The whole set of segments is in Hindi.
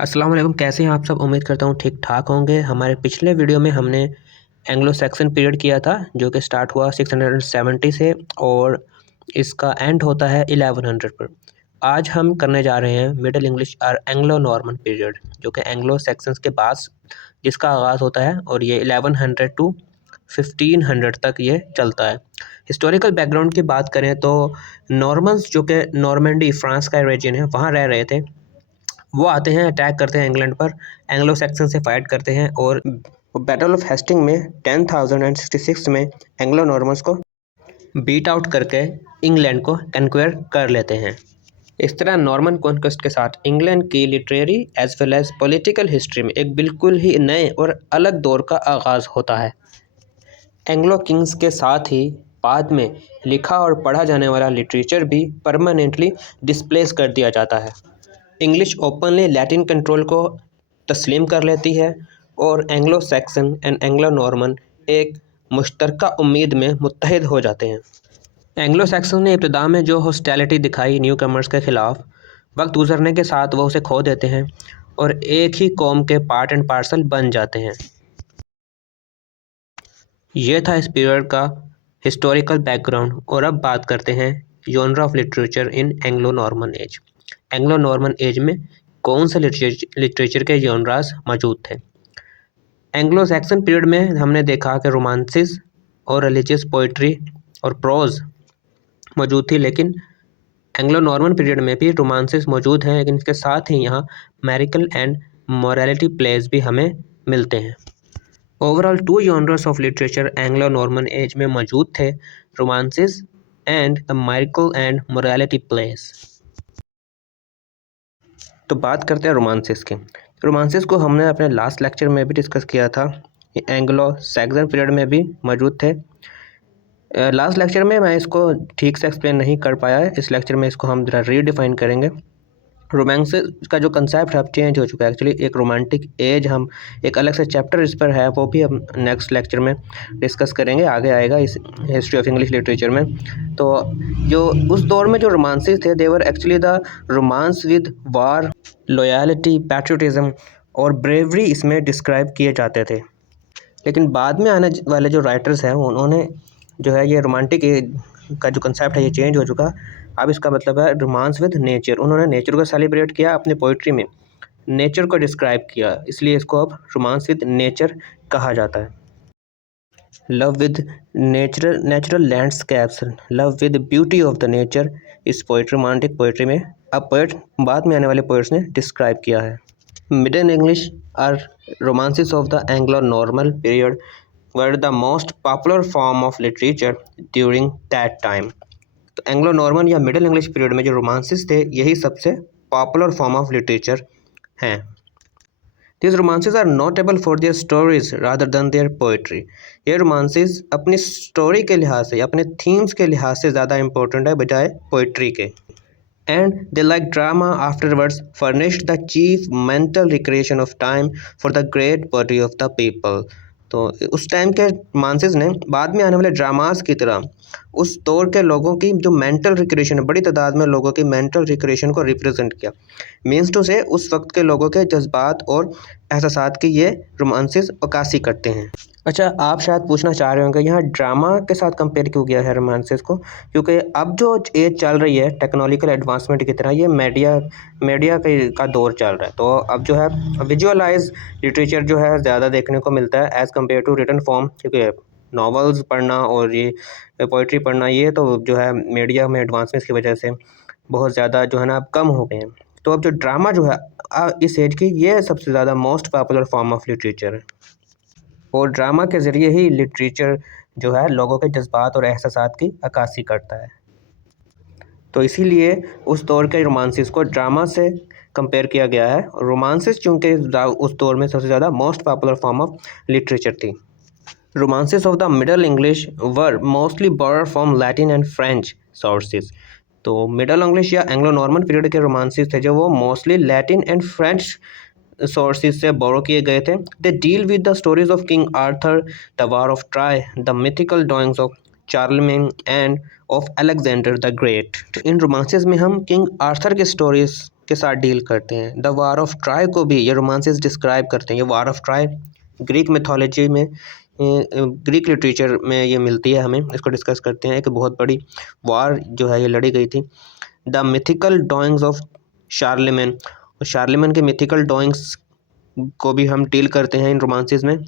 अस्सलाम वालेकुम, कैसे हैं आप सब। उम्मीद करता हूँ ठीक ठाक होंगे। हमारे पिछले वीडियो में हमने एंग्लो सैक्सन पीरियड किया था जो कि स्टार्ट हुआ 670 से और इसका एंड होता है 1100 पर। आज हम करने जा रहे हैं मिडिल इंग्लिश और एंग्लो नॉर्मन पीरियड जो कि एंग्लो सैक्सन्स के पास जिसका आगाज़ होता है और ये 1100 टू 1500 तक ये चलता है। हिस्टोरिकल बैकग्राउंड की बात करें तो नॉर्मन्स जो कि नॉर्मेंडी फ्रांस का रीजन है वहाँ रह रहे थे। वो आते हैं, अटैक करते हैं इंग्लैंड पर, एंग्लो सैक्सन से फाइट करते हैं और बैटल ऑफ हेस्टिंग में 10,066 में एंग्लो नॉर्मन्स को बीट आउट करके इंग्लैंड को कन्क्वेयर कर लेते हैं। इस तरह नॉर्मन कॉन्क्वेस्ट के साथ इंग्लैंड की literary as well as political history में एक बिल्कुल ही नए और अलग दौर का आगाज़ होता है। एंग्लो किंग्स के साथ ही बाद में लिखा और पढ़ा जाने वाला लिटरेचर भी परमानेंटली डिस्प्लेस कर दिया जाता है। इंग्लिश ओपनली लैटिन कंट्रोल को तस्लीम कर लेती है और Anglo Saxon and Anglo Norman एक मुश्तरका उम्मीद में मुत्तहिद हो जाते हैं। एंग्लो सैक्सन ने इब्तिदा में जो हॉस्टिलिटी दिखाई न्यू कमर्स के ख़िलाफ़, वक्त गुजरने के साथ वो उसे खो देते हैं और एक ही कौम के पार्ट एंड पार्सल बन जाते हैं। ये था इस पीरियड का हिस्टोरिकल बैकग्राउंड। और अब बात करते हैं genre of literature in Anglo Norman age. Anglo Norman age में कौन से लिटरेचर के जॉनरास मौजूद थे। एंग्लो सैक्सन पीरियड में हमने देखा कि रोमांसिस और रिलीजियस पोइट्री और प्रोज मौजूद थी, लेकिन एंग्लो नॉर्मन पीरियड में भी रोमांसिस मौजूद हैं, लेकिन इसके साथ ही यहाँ मैरिकल एंड मोरालिटी प्लेज भी हमें मिलते हैं। Overall 2 genres of literature Anglo Norman age में मौजूद थे, romances and the miracle and morality plays. तो बात करते हैं रोमांसिस की। रोमांसिस को हमने अपने लास्ट लेक्चर में भी डिस्कस किया था। एंग्लो सैक्सन पीरियड में भी मौजूद थे। लास्ट लेक्चर में मैं इसको ठीक से एक्सप्लेन नहीं कर पाया है, इस लेक्चर में इसको हम ज़रा रीडिफाइन करेंगे। रोमांसिस का जो कंसेप्ट है अब चेंज हो चुका है। एक्चुअली एक रोमांटिक एज, हम एक अलग से चैप्टर इस पर है, वो भी हम नेक्स्ट लेक्चर में डिस्कस करेंगे, आगे आएगा इस हिस्ट्री ऑफ इंग्लिश लिटरेचर में। तो जो उस दौर में जो रोमांसिस थे, they were actually the romance with war, loyalty, patriotism और ब्रेवरी इसमें डिस्क्राइब किए जाते थे। लेकिन बाद में आने वाले जो राइटर्स हैं उन्होंने जो है ये रोमांटिक एज का जो कंसेप्ट है ये चेंज हो चुका। अब इसका मतलब है रोमांस विद नेचर। उन्होंने नेचर को सेलिब्रेट किया, अपनी पोइट्री में नेचर को डिस्क्राइब किया, इसलिए इसको अब रोमांस विद नेचर कहा जाता है। Love with natural landscapes, love with beauty of the nature, इस पोइट्री रोमांटिक पोइट्री में अब पोइट बाद में आने वाले पोइट्स ने डिस्क्राइब किया है। मिडल इंग्लिश और romances of the Anglo Norman period were the most popular form of literature during that time। तो एंग्लो नॉर्मन या मिडिल इंग्लिश पीरियड में जो रोमांसिस थे यही सबसे पॉपुलर फॉर्म ऑफ लिटरेचर हैं। These romances are notable for their stories rather than their poetry। ये रोमांसिस अपनी स्टोरी के लिहाज से, अपने थीम्स के लिहाज से ज़्यादा इम्पोर्टेंट है बजाय पोइट्री के। And they like drama afterwards furnished the chief mental recreation of time for the great body of the people। तो उस टाइम के रोमांसिस ने बाद में आने वाले ड्रामास की तरह उस दौर के लोगों की जो मेंटल रिक्रिएशन है, बड़ी तादाद में लोगों की मेंटल रिक्रिएशन को रिप्रेजेंट किया। मीन्स टू से उस वक्त के लोगों के जज्बात और एहसासात की ये रोमांसिस अक्कासी करते हैं। अच्छा, आप शायद पूछना चाह रहे होंगे यहाँ ड्रामा के साथ कंपेयर क्यों किया है रोमांसिस को, क्योंकि अब जो एज चल रही है टेक्नोलॉजिकल एडवांसमेंट की तरह, ये मीडिया का दौर चल रहा है। तो अब जो है विजुअलाइज लिटरेचर जो है ज़्यादा देखने को मिलता है as compare to written form, क्योंकि नॉवेल्स पढ़ना और ये पोइट्री पढ़ना ये तो जो है मीडिया में एडवांसमेंट की वजह से बहुत ज़्यादा जो है ना अब कम हो गए हैं। तो अब जो ड्रामा जो है इस एज की, ये सबसे ज़्यादा most popular form of literature है और ड्रामा के ज़रिए ही लिटरेचर जो है लोगों के जज्बात और एहसासात की अक्कासी करता है। तो इसीलिए उस दौर के रोमांसिस को ड्रामा से कंपेयर किया गया है। रोमांसिस चूँकि उस दौर में सबसे ज़्यादा most popular form of literature थी। Romances of the Middle English were mostly borrowed from Latin and French sources. तो मिडल इंग्लिश या एंग्लो नॉर्मन पीरियड के रोमांसिस थे जो वो mostly Latin and French sources से बोरो किए गए थे। They deal with the stories of King Arthur, the war of Troy, the mythical doings of Charlemagne and of Alexander the Great. इन रोमांसेस में हम किंग आर्थर की स्टोरीज के साथ डील करते हैं। द वार ऑफ ट्राय को भी ये रोमांसेस डिस्क्राइब करते हैं। ये वार ऑफ ट्राय ग्रीक मिथोलॉजी में, ग्रीक लिटरेचर में ये मिलती है हमें, इसको डिस्कस करते हैं। एक बहुत बड़ी वार जो है ये लड़ी गई थी। The mythical doings of Charlemagne, और शार्लेमेन के मिथिकल डॉइंग्स को भी हम डील करते हैं इन रोमांसेस में।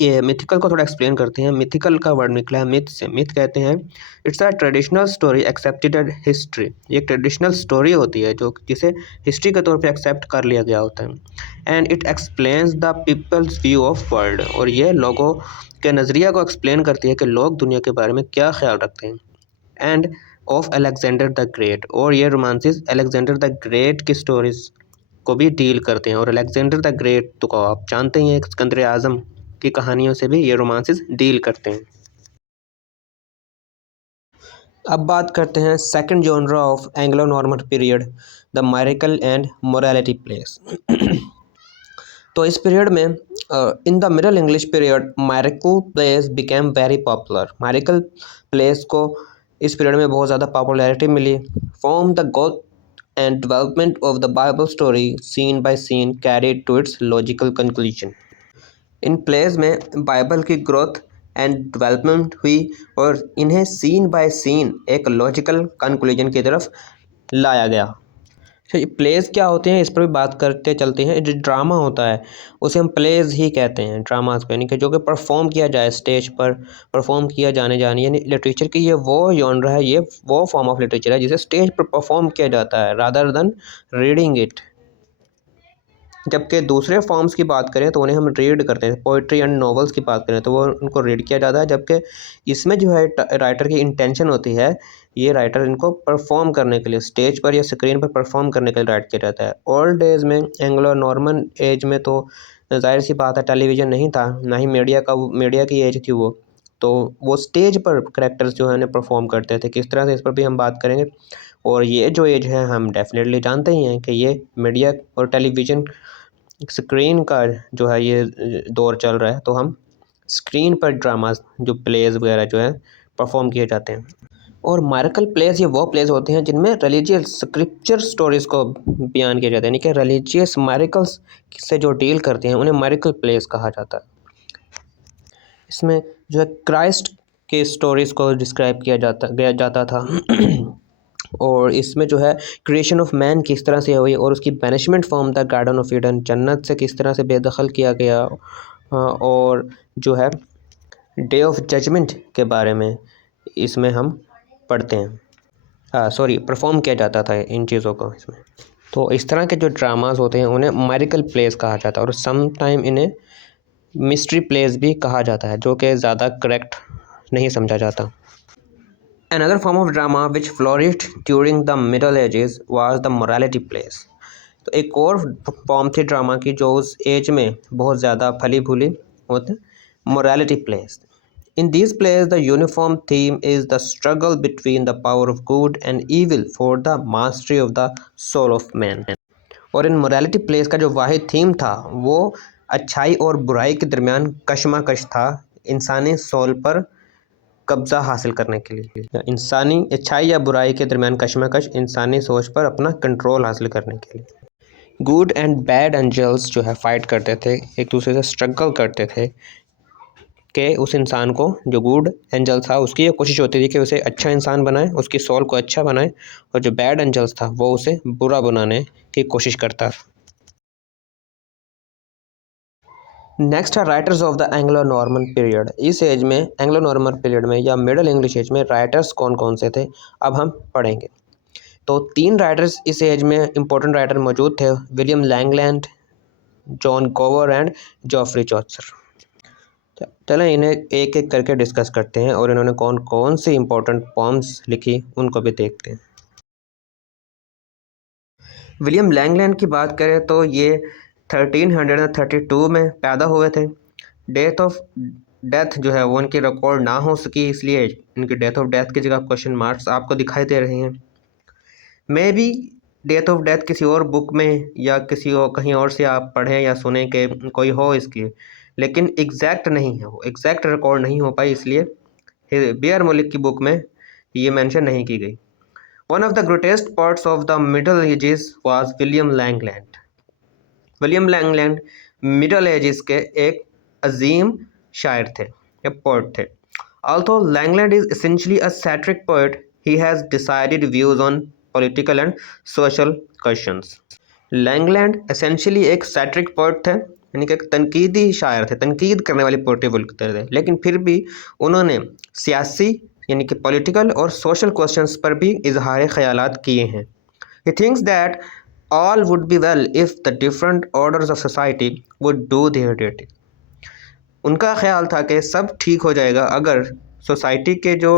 ये मिथिकल को थोड़ा एक्सप्लेन करते हैं। मिथिकल का वर्ड निकला है मिथ से। मिथ कहते हैं it's a traditional story accepted as history. ये एक ट्रेडिशनल स्टोरी होती है जो जिसे हिस्ट्री के तौर पे एक्सेप्ट कर लिया गया होता है। And it explains the people's view of world, और ये लोगों के नज़रिया को एक्सप्लेन करती है कि लोग दुनिया के बारे में क्या ख्याल रखते हैं। And of Alexander the great, और ये रोमांसिस अलेक्जेंडर द ग्रेट की स्टोरीज को भी डील करते हैं। और अलेक्जेंडर द ग्रेट तो को आप जानते ही हैं, सिकंदर आज़म की कहानियों से भी ये रोमांसेस डील करते हैं। अब बात करते हैं second genre of Anglo Norman period, the miracle and morality plays. तो इस पीरियड में in the Middle English period miracle plays became very popular. Miracle plays को इस पीरियड में बहुत ज़्यादा पॉपुलैरिटी मिली। From the growth and development of the Bible story scene by scene carried to its logical conclusion. इन प्लेस में बाइबल की ग्रोथ एंड डेवलपमेंट हुई और इन्हें सीन बाय सीन एक लॉजिकल कंक्लूजन की तरफ लाया गया। तो ये प्लेस क्या होते हैं इस पर भी बात करते चलते हैं। जो ड्रामा होता है उसे हम प्लेस ही कहते हैं, ड्रामास को, यानी कि जो कि परफॉर्म किया जाए स्टेज पर, परफॉर्म किया जाने यानी लिटरेचर की ये वो जॉनरा है, ये वो फॉर्म ऑफ लिटरेचर है जिसे स्टेज पर परफॉर्म किया जाता है रादर देन रीडिंग इट। जबकि दूसरे फॉर्म्स की बात करें तो उन्हें हम रीड करते हैं। पोइट्री एंड नॉवेल्स की बात करें तो वो उनको रीड किया जाता है, जबकि इसमें जो है राइटर की इंटेंशन होती है, ये राइटर इनको परफॉर्म करने के लिए स्टेज पर या स्क्रीन पर परफॉर्म करने के लिए राइट किया जाता है। ओल्ड एज में, एंग्लो नॉर्मन एज में तो जाहिर सी बात है टेलीविज़न नहीं था, ना ही मीडिया की एज थी तो वो स्टेज पर करेक्टर्स जो है उन्हें परफॉर्म करते थे। किस तरह से, इस पर भी हम बात करेंगे। और ये जो एज है हम डेफिनेटली जानते ही हैं कि ये मीडिया और टेलीविज़न स्क्रीन का जो है ये दौर चल रहा है, तो हम स्क्रीन पर ड्रामास जो प्लेज वगैरह जो है परफॉर्म किए जाते हैं। और मायरिकल प्लेस ये वो प्लेस होते हैं जिनमें रिलीजियस स्क्रिप्चर स्टोरीज़ को बयान किया जाता है, यानी कि रिलीजियस मायरिकल्स से जो डील करते हैं उन्हें मायरिकल प्लेस कहा जाता है। इसमें जो है क्राइस्ट के स्टोरीज़ को डिस्क्राइब किया जाता था और इसमें जो है क्रिएशन ऑफ मैन किस तरह से हुई और उसकी banishment from the garden of Eden, जन्नत से किस तरह से बेदखल किया गया, और जो है डे ऑफ जजमेंट के बारे में इसमें हम पढ़ते हैं। परफॉर्म किया जाता था इन चीज़ों को इसमें। तो इस तरह के जो ड्रामास होते हैं उन्हें मायरिकल प्लेस कहा जाता है, और सम टाइम इन्हें मिस्ट्री प्लेस भी कहा जाता है, जो कि ज़्यादा करेक्ट नहीं समझा जाता। Another form of drama which flourished during the Middle Ages was the morality plays। तो एक और फॉर्म थी ड्रामा की जो उस एज में बहुत ज़्यादा फली फूली होते, morality plays। In these plays the uniform theme is the struggle between the power of good and evil for the mastery of the soul of man। और इन morality plays का जो वाहिद थीम था वो अच्छाई और बुराई के दरमियान कशमकश था, इंसानी सोल पर कब्ज़ा हासिल करने के लिए, इंसानी अच्छाई या बुराई के दरमियान कशमकश, इंसानी सोच पर अपना कंट्रोल हासिल करने के लिए। गुड एंड बैड एंजल्स जो है फाइट करते थे, एक दूसरे से स्ट्रगल करते थे कि उस इंसान को, जो गुड एंजल था उसकी ये कोशिश होती थी कि उसे अच्छा इंसान बनाए, उसकी सोल को अच्छा बनाए, और जो बैड एंजल्स था वो उसे बुरा बनाने की कोशिश करता। नेक्स्ट है writers of the Anglo Norman period. इस एज में, एंग्लो नॉर्मन पीरियड में या मिडल इंग्लिश एज में राइटर्स कौन कौन से थे अब हम पढ़ेंगे। तो 3 राइटर्स इस एज में इंपॉर्टेंट राइटर मौजूद थे, विलियम लैंगलैंड, जॉन गोवर एंड जॉफरी चौसर। चलें इन्हें एक एक करके डिस्कस करते हैं और इन्होंने कौन कौन सी इंपॉर्टेंट पोम्स लिखी उनको भी देखते हैं। विलियम लैंगलैंड की बात करें तो ये 1332 में पैदा हुए थे। डेथ जो है वो इनकी रिकॉर्ड ना हो सकी, इसलिए इनकी डेथ ऑफ डेथ की जगह क्वेश्चन मार्क्स आपको दिखाई दे रहे हैं। May be death of death किसी और बुक में या किसी और कहीं और से आप पढ़ें या सुने कि कोई हो इसकी, लेकिन एग्जैक्ट नहीं है, वो एग्जैक्ट रिकॉर्ड नहीं हो पाई, इसलिए बियर मलिक की बुक में ये मेंशन नहीं की गई। One of the greatest poets of the Middle Ages was William Langland. William Langland middle edges के एक अजीम शायर थे या पोएट थे. Although Langland is essentially a satiric poet, he has decided views on political and social questions. Langland essentially एक सैट्रिक पोएट थे, यानी कि एक तनकीदी शायर थे, तनकीद करने वाले पोएट्री बोलते थे, लेकिन फिर भी उन्होंने सियासी यानी कि पॉलिटिकल और सोशल क्वेश्चंस पर भी इजहार ख्यालात किए हैं. He thinks that all would be well if the different orders of society would do their duty. उनका ख्याल था कि सब ठीक हो जाएगा अगर सोसाइटी के जो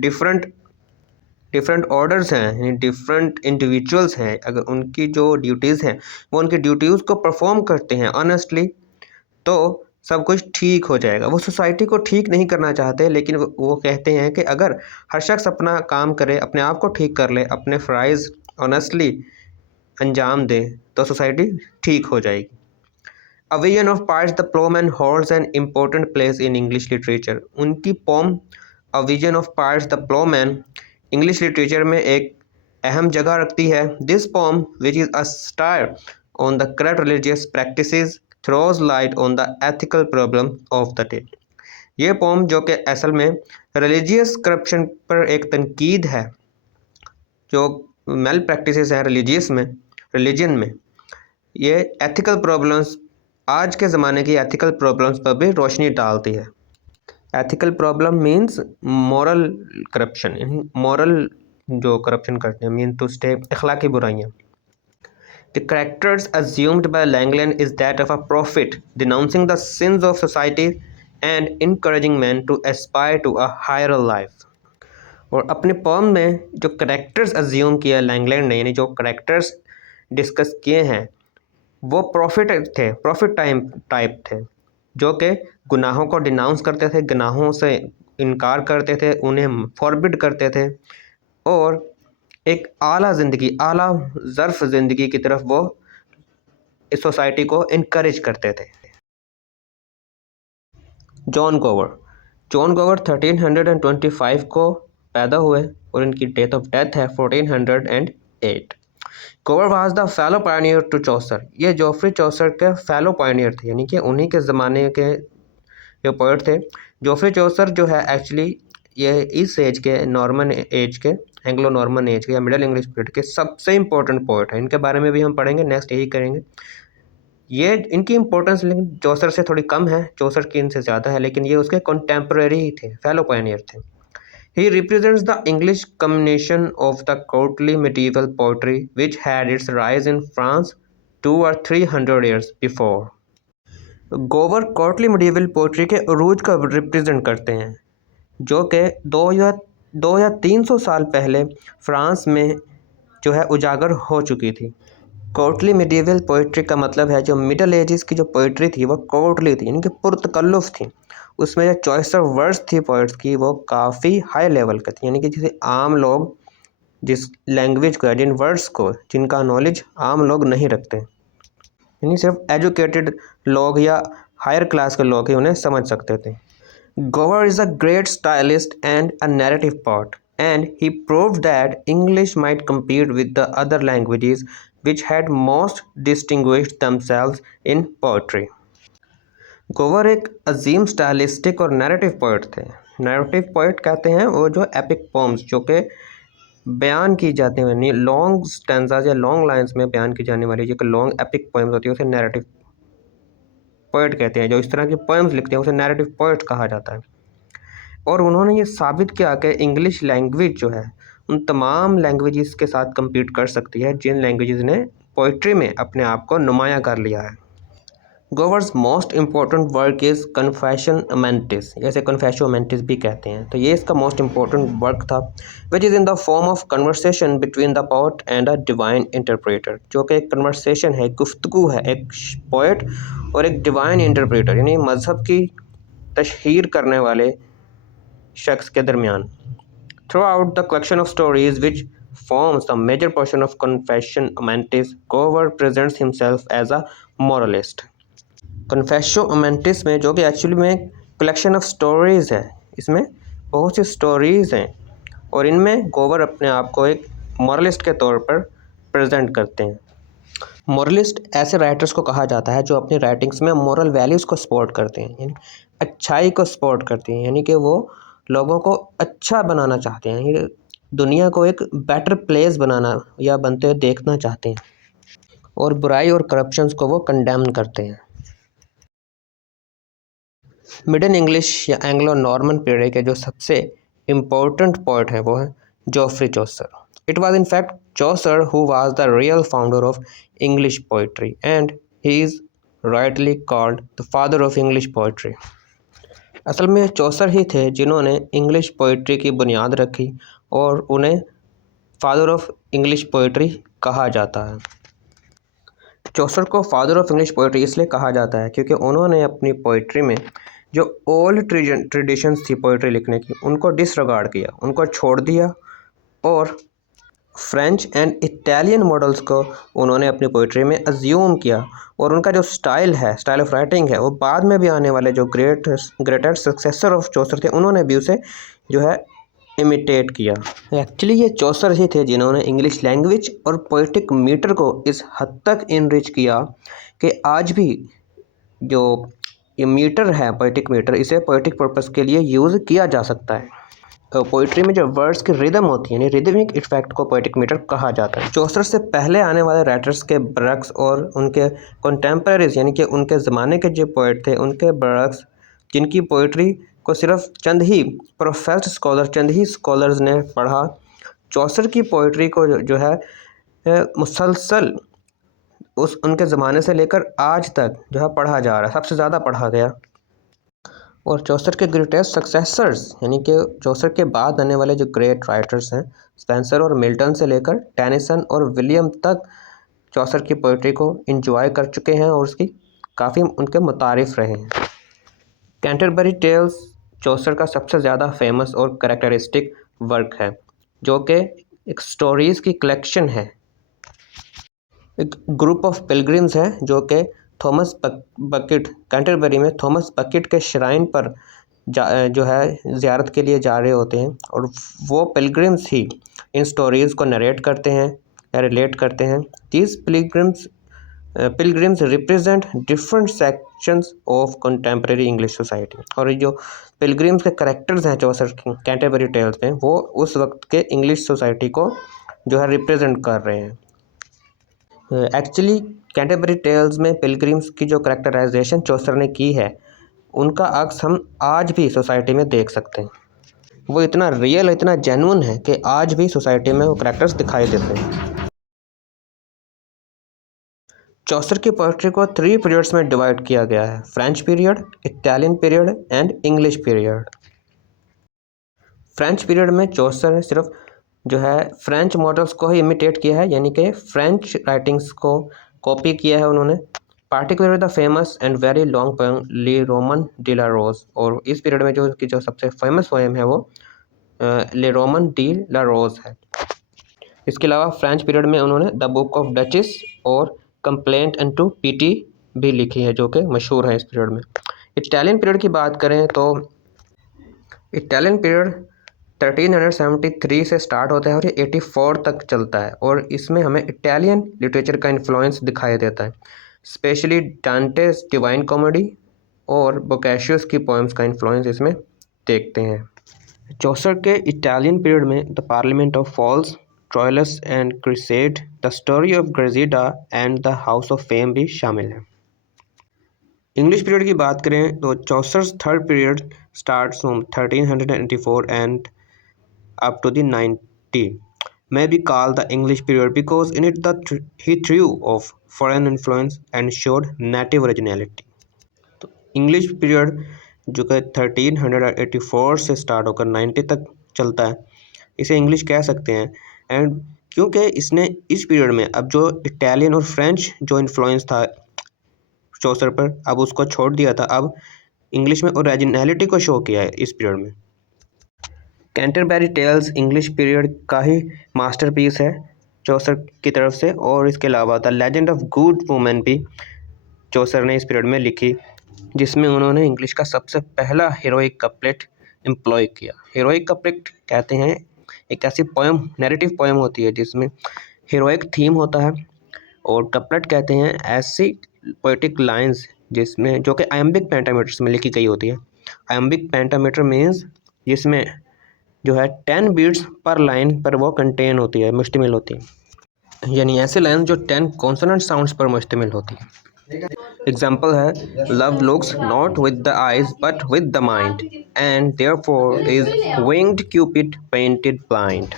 डिफरेंट ऑर्डर्स हैं यानी डिफरेंट इंडिविजुअल्स हैं, अगर उनकी जो ड्यूटीज़ हैं वो उनकी ड्यूटीज़ को परफॉर्म करते हैं ऑनेस्टली, तो सब कुछ ठीक हो जाएगा. वो सोसाइटी को ठीक नहीं करना चाहते, लेकिन वो कहते हैं कि अगर हर शख्स अपना काम करे, अपने आप को ठीक कर ले, अपने फ़राइज़ ऑनेस्टली अंजाम दे, तो सोसाइटी ठीक हो जाएगी. A Vision of Piers the Plowman holds an important place in English literature. उनकी poem A Vision of Piers the Plowman English literature में एक अहम जगह रखती है. This poem, which is a satire on the corrupt religious practices, throws light on the ethical problem of the day. ये पोम जो कि असल में रिलीजियस करप्शन पर एक तनकीद है, जो मेल प्रैक्टिसेस हैं रिलीजन में, ये एथिकल प्रॉब्लम्स, आज के ज़माने की एथिकल प्रॉब्लम्स पर भी रोशनी डालती है. Ethical problem means moral corruption, यानी मॉरल जो करप्शन करते हैं, मीन टू स्टे अखलाकी बुराइयाँ. The characters assumed by Langland is that of a prophet denouncing the sins of society and encouraging men to aspire to a higher life. और अपने पोम में जो करेक्टर्स अज्यूम किया लैंगलैंड ने, यानी जो करेक्टर्स डिस्कस किए हैं, वो प्रॉफिट टाइप थे, जो कि गुनाहों को डिनाउंस करते थे, गुनाहों से इनकार करते थे, उन्हें फॉरबिड करते थे, और एक आला ज़र्फ़ ज़िंदगी की तरफ वो इस सोसाइटी को इनकरेज करते थे. जॉन गोवर 1325 को पैदा हुए और इनकी डेट ऑफ डेथ है 1408. Gower was the fellow pioneer to Chaucer. ये जोफ्री चौसर के फेलो पायनियर थे, यानी कि उन्हीं के ज़माने के जो पोएट थे. जोफ्री चौसर जो है एक्चुअली ये इस एज के नॉर्मन एज के, एंग्लो नॉर्मन एज के या मिडल इंग्लिश पीरियड के सबसे इम्पोर्टेंट पोएट हैं. इनके बारे में भी हम पढ़ेंगे, नेक्स्ट यही करेंगे. ये इनकी इम्पोर्टेंस लेकिन चौसर से थोड़ी कम है, चौसर की इनसे ज़्यादा है, लेकिन ये उसके कंटेम्प्रेरी ही थे, फेलो पायनियर थे. He represents the English combination of the courtly medieval poetry which had its rise in France 200 or 300 years before. गोवर कोर्टली medieval poetry के उरूज का रिप्रेजेंट करते हैं, जो कि 200 या 300 साल पहले फ्रांस में जो है उजागर हो चुकी थी. कोर्टली medieval poetry का मतलब है जो मिडल एजेस की जो पोइट्री थी वो कोर्टली थी, यानी कि पुरतकल्लुफ़ थी. उसमें जो चॉइस ऑफ वर्ड्स थी पोइट्स की वो काफ़ी हाई लेवल की थी, यानी कि जैसे आम लोग जिस लैंग्वेज को, जिन वर्ड्स को, जिनका नॉलेज आम लोग नहीं रखते, यानी सिर्फ एजुकेटेड लोग या हायर क्लास के लोग ही उन्हें समझ सकते थे. गोवर is a great stylist and a narrative poet and he proved that English might compete with the other languages which had most distinguished themselves in poetry. गोवर एक अजीम स्टाइलिस्टिक और नैरेटिव पोएट थे. नैरेटिव पोएट कहते हैं वो जो एपिक पोम्स जो कि बयान की जाती हैं, यानी लॉन्ग स्टैंजाज या लॉन्ग लाइंस में बयान की जाने वाली जो कि लॉन्ग एपिक पोएम्स होती है उसे नैरेटिव पोएट कहते हैं. जो इस तरह की पोएम्स लिखते हैं उसे नैरेटिव पोएट कहा जाता है. और उन्होंने ये साबित किया कि इंग्लिश लैंग्वेज जो है उन तमाम लैंग्वेजेस के साथ कम्पीट कर सकती है जिन लैंग्वेजेस ने पोइट्री में अपने आप को नुमाया कर लिया है. Gower's most important work is Confessio Amantis, जैसे कन्फेशो अमेंटिस भी कहते हैं. तो ये इसका मोस्ट इम्पॉर्टेंट वर्क था, which is in the form of conversation between the poet and a divine interpreter, जो कि एक कन्वर्सेशन है, गुफ्तगू है एक पोएट और एक डिवाइन इंटरप्रेटर यानी मज़हब की तशहीर करने वाले शख्स के दरमियान. Through out the collection of stories which forms the major portion of Confession Amantis, Gower presents himself as a moralist. कन्फेशो अमेंटिस में, जो कि एक्चुअली में कलेक्शन ऑफ स्टोरीज़ है, इसमें बहुत सी स्टोरीज़ हैं और इनमें गोवर अपने आप को एक मॉरलिस्ट के तौर पर प्रेजेंट करते हैं। मॉरलिस्ट ऐसे राइटर्स को कहा जाता है जो अपनी राइटिंग्स में मॉरल वैल्यूज़ को सपोर्ट करते हैं, यानी अच्छाई को सपोर्ट करते हैं, यानी कि वो लोगों को अच्छा बनाना चाहते हैं, यानी दुनिया को एक बेटर प्लेस बनाना या बनते हुए देखना चाहते हैं, और बुराई और करप्शंस को वो कंडेम करते हैं। मिडन इंग्लिश या एंग्लो नॉर्मन पीरियड के जो सबसे इम्पोर्टेंट पोएट हैं वो है Geoffrey Chaucer. It was in fact Chaucer who was the real founder of English poetry and he is rightly called the father of English poetry. असल में चौसर ही थे जिन्होंने इंग्लिश पोइट्री की बुनियाद रखी और उन्हें फादर ऑफ इंग्लिश पोइट्री कहा जाता है। चौसर को फादर ऑफ इंग्लिश पोइट्री इसलिए कहा जाता है क्योंकि उन्होंने अपनी पोइट्री में जो ओल्ड ट्रेडिशंस थी पोइट्री लिखने की उनको डिसरिगार्ड किया, उनको छोड़ दिया, और फ्रेंच एंड इटालियन मॉडल्स को उन्होंने अपनी पोइट्री में अज्यूम किया, और उनका जो स्टाइल है, स्टाइल ऑफ राइटिंग है, वो बाद में भी आने वाले जो ग्रेटेस्ट सक्सेसर ऑफ चौसर थे उन्होंने भी उसे जो है इमिटेट किया। एक्चुअली ये चौसर ही थे जिन्होंने इंग्लिश लैंग्वेज और पोइटिक मीटर को इस हद तक इनरिच किया कि आज भी जो ये मीटर है पोइटिक मीटर, इसे पोइटिक पर्पस के लिए यूज़ किया जा सकता है। तो पोइट्री में जो वर्ड्स की रिदम होती है, यानी रिदमिक इफेक्ट को पोइटिक मीटर कहा जाता है। चौसर से पहले आने वाले राइटर्स के वर्क्स और उनके कंटेम्पररीज यानी कि उनके ज़माने के जो पोइट थे उनके वर्क्स, जिनकी पोइट्री को सिर्फ चंद ही प्रोफेस्ड स्कॉलर, चंद ही स्कॉलर्स ने पढ़ा, चौसर की पोइट्री को जो है मुसलसल उस उनके ज़माने से लेकर आज तक जो है पढ़ा जा रहा है, सबसे ज़्यादा पढ़ा गया। और चौसर के ग्रेटेस्ट सक्सेसर्स यानी कि चौसर के बाद आने वाले जो ग्रेट राइटर्स हैं, स्पेंसर और मिल्टन से लेकर टेनिसन और विलियम तक चौसर की पोइट्री को एंजॉय कर चुके हैं और उसकी काफ़ी उनके मुतारिफ रहे हैं। कैंटरबरी टेल्स चौसर का सबसे ज़्यादा फेमस और कैरेक्टरिस्टिक वर्क है, जो कि एक स्टोरीज़ की कलेक्शन है। एक ग्रुप ऑफ पिलग्रिम्स है जो कि थॉमस बकेट, कैंटरबरी में थॉमस बकेट के श्राइन पर जो है ज़ियारत के लिए जा रहे होते हैं, और वो पिलग्रिम्स ही इन स्टोरीज़ को नरेट करते हैं या रिलेट करते हैं। These pilgrims represent different sections of contemporary English society. और ये जो पिलग्रिम्स के करेक्टर्स हैं चौसर की कैंटरबरी टेल्स में, वो उस वक्त के इंग्लिश सोसाइटी को जो है रिप्रेजेंट कर रहे हैं। एक्चुअली कैंटरबरी टेल्स में पिलग्रिम्स की जो करेक्टराइजेशन चौसर ने की है उनका अक्स हम आज भी सोसाइटी में देख सकते हैं। वो इतना रियल, इतना जेन्युइन है कि आज भी सोसाइटी में वो करेक्टर्स दिखाई देते हैं। चौसर की पोइट्री को 3 पीरियड्स में डिवाइड किया गया है: French period, Italian period and English period. French period में चौसर ने सिर्फ जो है फ्रेंच मॉडल्स को ही इमिटेट किया है, यानी कि फ्रेंच राइटिंग्स को कॉपी किया है उन्होंने, particularly the famous and very long poem Le Roman de la Rose. और इस पीरियड में जो उसकी जो सबसे फेमस पोएम है वो ले रोमन डी ला रोज है। इसके अलावा फ्रेंच पीरियड में उन्होंने द बुक ऑफ डचेस और कंप्लेंट एंड टू पीटी भी लिखी है, जो कि मशहूर है इस पीरियड में। इटालियन पीरियड की बात करें तो इटालियन पीरियड 1373 से स्टार्ट होता है और ये 84 तक चलता है, और इसमें हमें इटालियन लिटरेचर का इन्फ्लुएंस दिखाई देता है, स्पेशली डांटेस डिवाइन कॉमेडी और बोकाशियोस की पोएम्स का इन्फ्लुएंस इसमें देखते हैं। चौसर के इटालियन पीरियड में the Parliament of Fowls, Troilus and Criseyde, the story of Criseyde and the House of Fame भी शामिल है। इंग्लिश पीरियड की बात करें तो Chaucer's third period starts from 1384 and up to the 90 may be called the English period because in it he threw off foreign influence and showed native originality। तो इंग्लिश पीरियड जो कि 1384 से स्टार्ट होकर 90 तक चलता है, इसे इंग्लिश कह सकते हैं। एंड क्योंकि इसने इस पीरियड में अब जो इटालियन और फ्रेंच जो इन्फ्लुएंस था चौसर पर, अब उसको छोड़ दिया था, अब इंग्लिश में ओरिजिनलिटी को शो किया है इस पीरियड में। कैंटरबरी टेल्स इंग्लिश पीरियड का ही मास्टरपीस है चौसर की तरफ से, और इसके अलावा the legend of good women भी चौसर ने इस पीरियड में लिखी, जिसमें उन्होंने इंग्लिश का सबसे पहला हीरोइक कपलेट एम्प्लॉय किया। हीरोइक कपलेट कहते हैं एक ऐसी पोएम, नैरेटिव पोएम होती है जिसमें हीरोइक थीम होता है, और कपलेट कहते हैं ऐसी पोएटिक लाइंस जिसमें जो कि आयम्बिक पेंटामीटर्स में लिखी गई होती है। आयम्बिक पेंटामीटर मीन्स जिसमें जो है 10 बीट्स पर लाइन पर वो कंटेन होती है, मुश्तमिल होती है, यानी ऐसे लाइन जो 10 कॉन्सोनेंट साउंड्स पर मुश्तमिल होती है। एग्जाम्पल है love looks not with the eyes but with the mind and therefore is winged Cupid painted blind.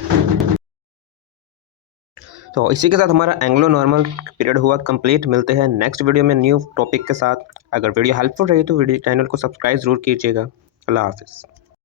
तो इसी के साथ हमारा एंग्लो नॉर्मल पीरियड हुआ कंप्लीट। मिलते हैं नेक्स्ट वीडियो में न्यू टॉपिक के साथ। अगर वीडियो हेल्पफुल रही तो वीडियो चैनल को सब्सक्राइब जरूर कीजिएगा। अल्लाह हाफिज़।